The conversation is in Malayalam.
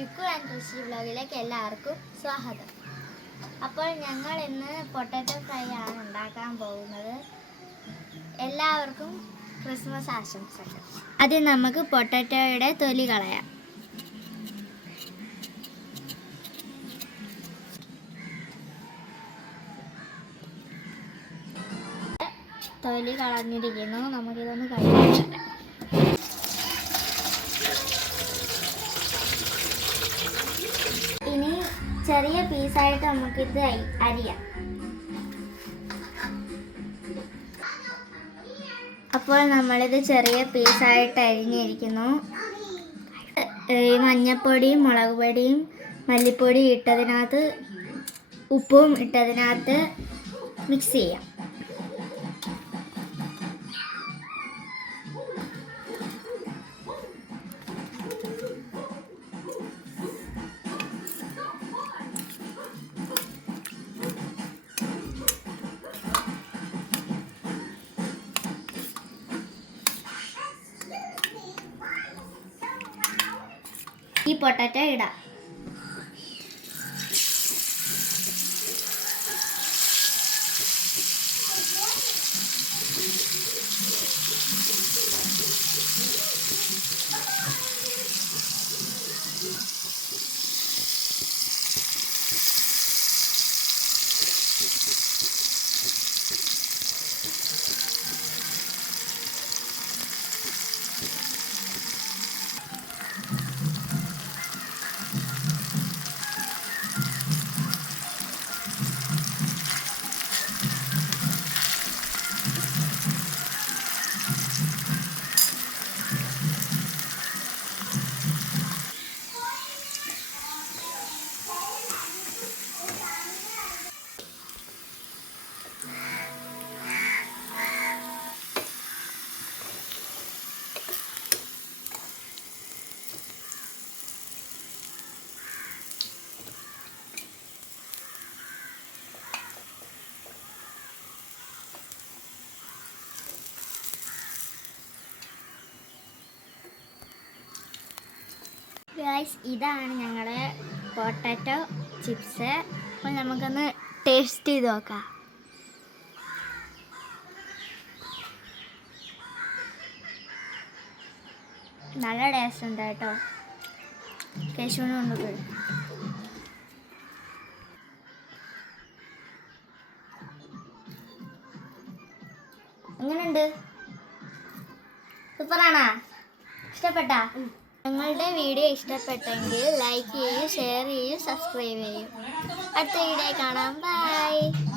യുക്കു ആൻഡ് കൃഷി വ്ലോഗിലേക്ക് എല്ലാവർക്കും സ്വാഗതം. അപ്പോൾ ഞങ്ങൾ ഇന്ന് പൊട്ടാറ്റോ ഫ്രൈ ആണ് ഉണ്ടാക്കാൻ പോകുന്നത്. എല്ലാവർക്കും ക്രിസ്മസ് ആശംസകൾ. ആദ്യം നമുക്ക് പൊട്ടാറ്റോയുടെ തൊലി കളയാം. തൊലി കളഞ്ഞിരിക്കുന്നു. നമുക്കിതൊന്ന് കഴിക്കാം. ഇനി ചെറിയ പീസായിട്ട് നമുക്കിത് അരിയാം. അപ്പോൾ നമ്മളിത് ചെറിയ പീസായിട്ട് അരിഞ്ഞിരിക്കുന്നു. മഞ്ഞപ്പൊടിയും മുളക് പൊടിയും മല്ലിപ്പൊടിയും ഇട്ടതിനകത്ത് ഉപ്പും ഇട്ടതിനകത്ത് മിക്സ് ചെയ്യാം. ഈ പൊട്ടാറ്റോ ഇടാം. ഗൈസ്, ഇതാണ് ഞങ്ങളുടെ പൊട്ടാറ്റോ ചിപ്സ്. അപ്പോൾ നമുക്കൊന്ന് ടേസ്റ്റ് ചെയ്ത് നോക്കാം. നല്ല ടേസ്റ്റ് ഉണ്ട് കേട്ടോ. കേശുവിന് കൊണ്ട് എങ്ങനെയുണ്ട്? സൂപ്പറാണോ? ഇഷ്ടപ്പെട്ടാ? ഞങ്ങളുടെ വീഡിയോ ഇഷ്ടപ്പെട്ടെങ്കിൽ ലൈക്ക് ചെയ്യൂ, ഷെയർ ചെയ്യൂ, സബ്സ്ക്രൈബ് ചെയ്യൂ. അടുത്ത വീഡിയോ കാണാം. ബൈ.